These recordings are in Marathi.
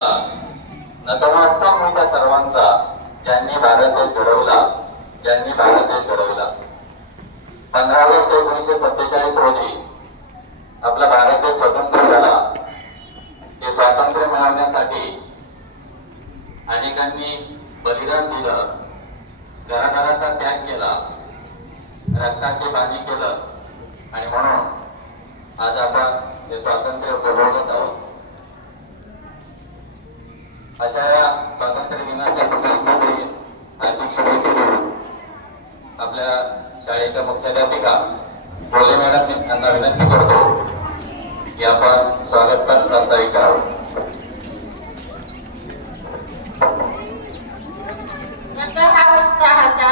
नतमस्तक मी त्या सर्वांचा ज्यांनी भारत देश घडवला, 15 ऑगस्ट 1947 रोजी आपला भारत देश स्वतंत्र झाला. हे स्वातंत्र्य मिळवण्यासाठी अनेकांनी बलिदान दिलं, घराघराचा त्याग केला, रक्ताचे पाणी केलं आणि म्हणून आज आपण हे स्वातंत्र्य उपभोगत आहोत. अशा या स्वातंत्र्य दिनाच्या हार्दिक शुभेच्छा आपल्या शाळेच्या मुख्याध्यापिका बोले मॅडम यांना विनंती करतो की आपण स्वागत प्रास्ताविक करावं. रंग हा उत्साहाचा,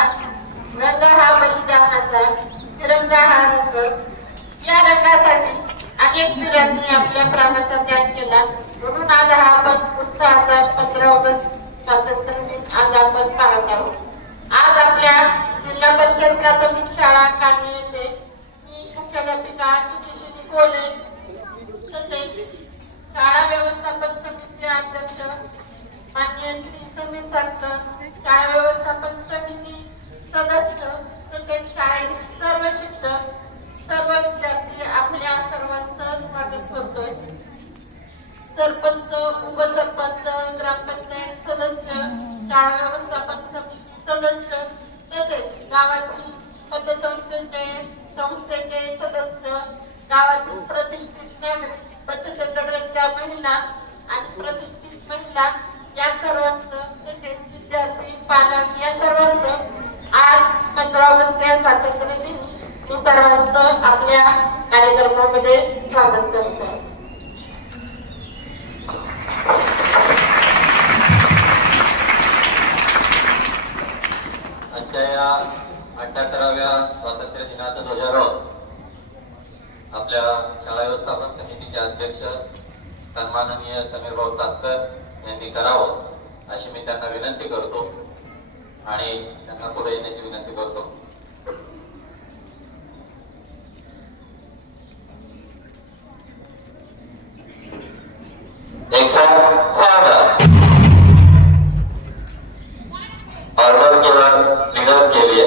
रंग हा बलिदानाचा, तिरंगा हा रंग. या रंगासाठी अनेक वीरांनी आपल्या प्राणाचा त्याग केला. म्हणून आज हा आपण उत्साहाचा 15 ऑगस्ट स्वातंत्र्य दिन आज आपण पाहत आहोत. आज आपल्या जिल्हा परिषद प्राथमिक शाळा कान्हे येथे मी मुख्याध्यापिका सुकेशिनी कोले तसेच शाळा व्यवस्थापन समितीचे अध्यक्ष माननीय श्री समीर सातकर, शाळा व्यवस्थापन समिती सदस्य तसेच शाळेतील सर्व शिक्षक, सर्व विद्यार्थी आपल्या सर्वांचं स्वागत करतोय. सरपंच, उपसरपंच, ग्रामपंचायत सदस्य, शाळा व्यवस्थापन समिती सदस्य तसेच गावातील संस्थेचे सदस्य, गावातील प्रतिष्ठित नागरिक, बचत गटाच्या महिला आणि प्रतिष्ठित महिला या सर्वांचं तसेच विद्यार्थी, पालक या सर्वांचं आज 15 ऑगस्ट या स्वातंत्र्य दिनी मी सर्वांचं आपल्या कार्यक्रमामध्ये स्वागत करतो. आजच्या या 78व्या स्वातंत्र्य दिनाचं ध्वजारोहण आपल्या शाळा व्यवस्थापन समितीचे अध्यक्ष सन्माननीय समीर भाऊ सातकर यांनी करावं अशी मी त्यांना विनंती करतो आणि त्यांना पुढे येण्याची विनंती करतो. एक साथ स्वागत ऑर्डर केवल लीडर्स के लिए,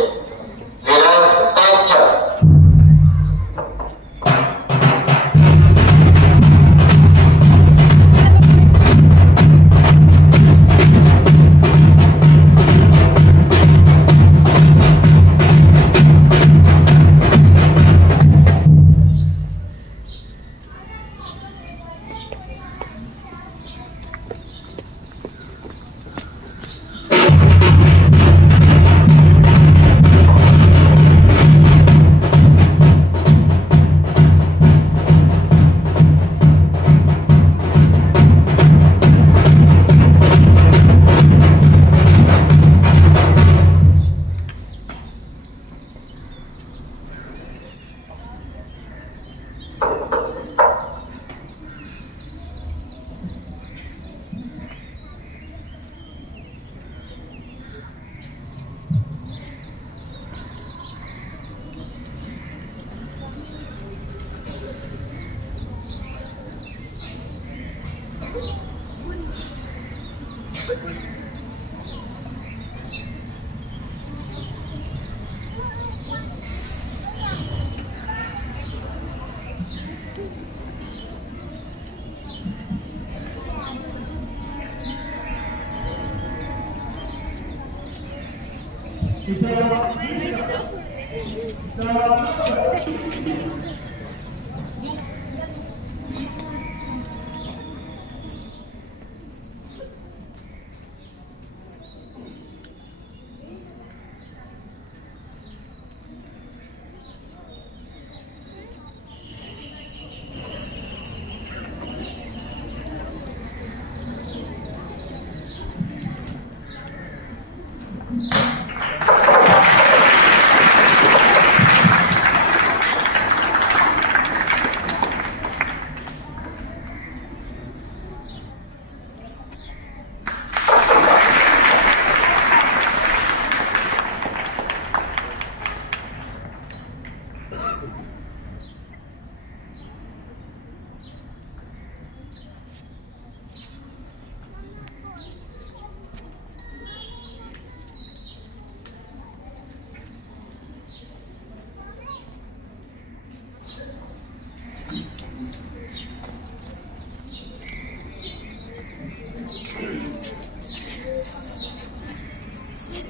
लीडर्स टेंशन.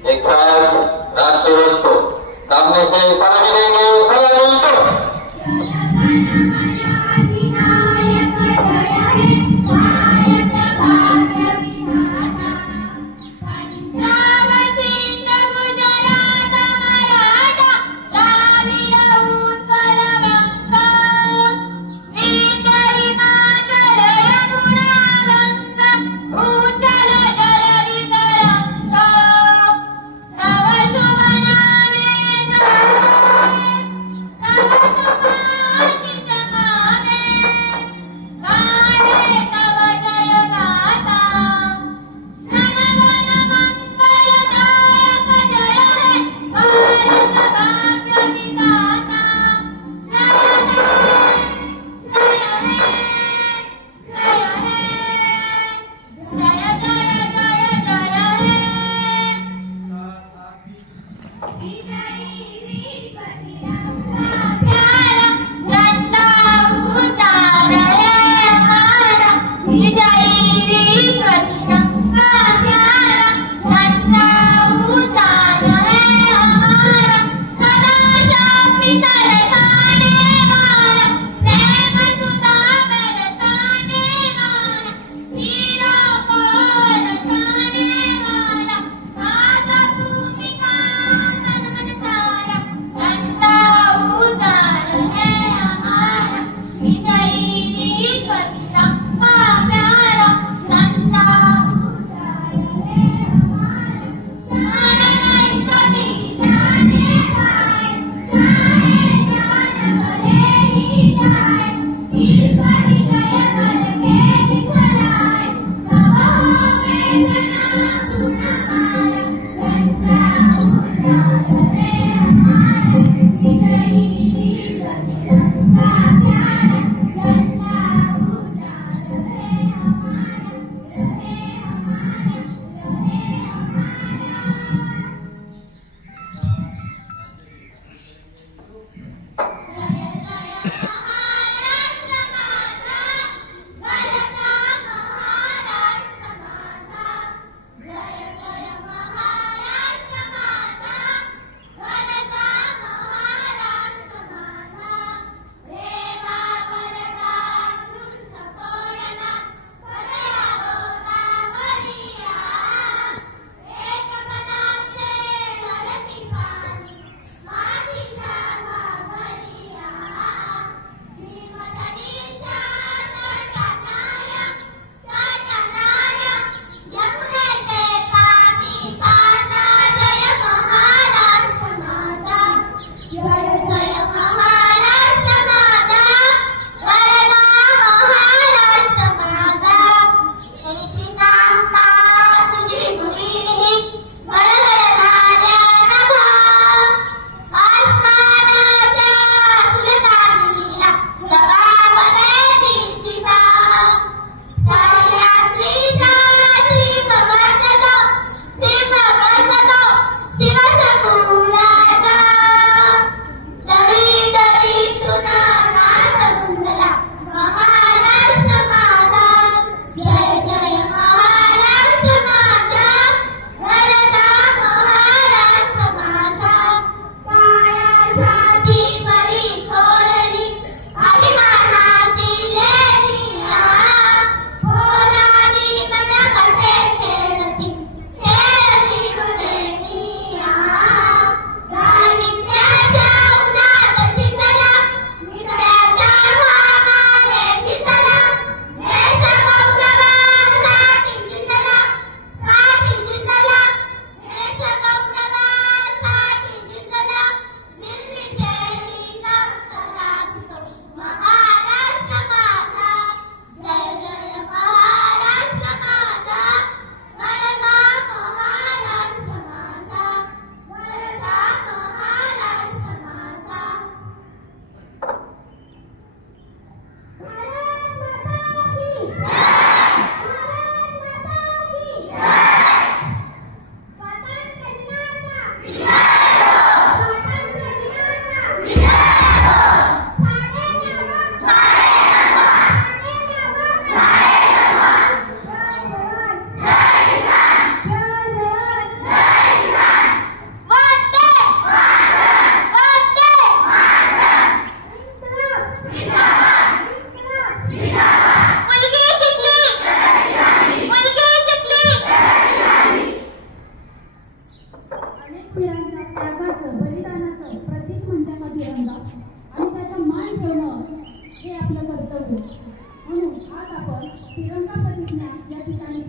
एक साथ राष्ट्रध्वज को सामने से पानी देंगे, सलामी को।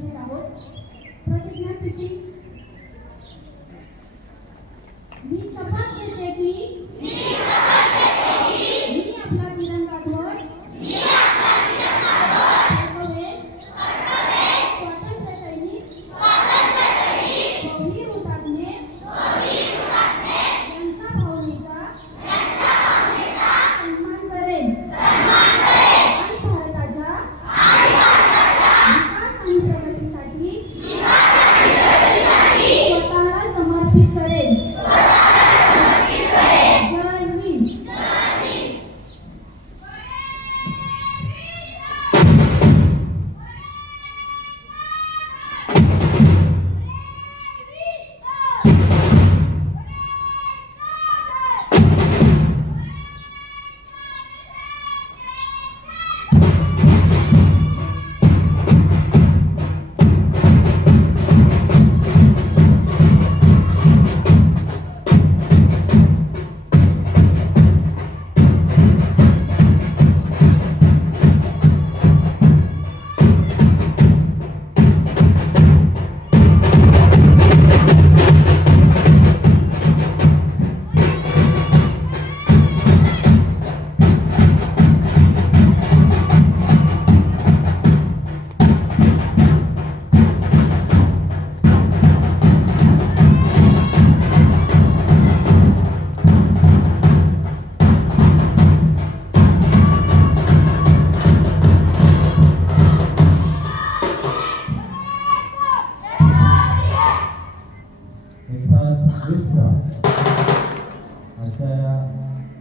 उपस्थित आहोत. प्रतिज्ञाविधी. मी शपथ घेते की मी आपला तिरंगा ध्वज स्वातंत्र्य सैनिक गौरी हुतात्मे यांच्या भावनेचा सन्मान करेन आणि भारताच्या विकास आणि प्रगतीसाठी स्वतःला समर्पित करेन. जय हिंद.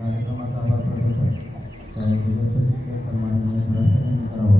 कार्यक्रमाचा आभार प्रदर्शन सन्माननीय सरासरी करावा.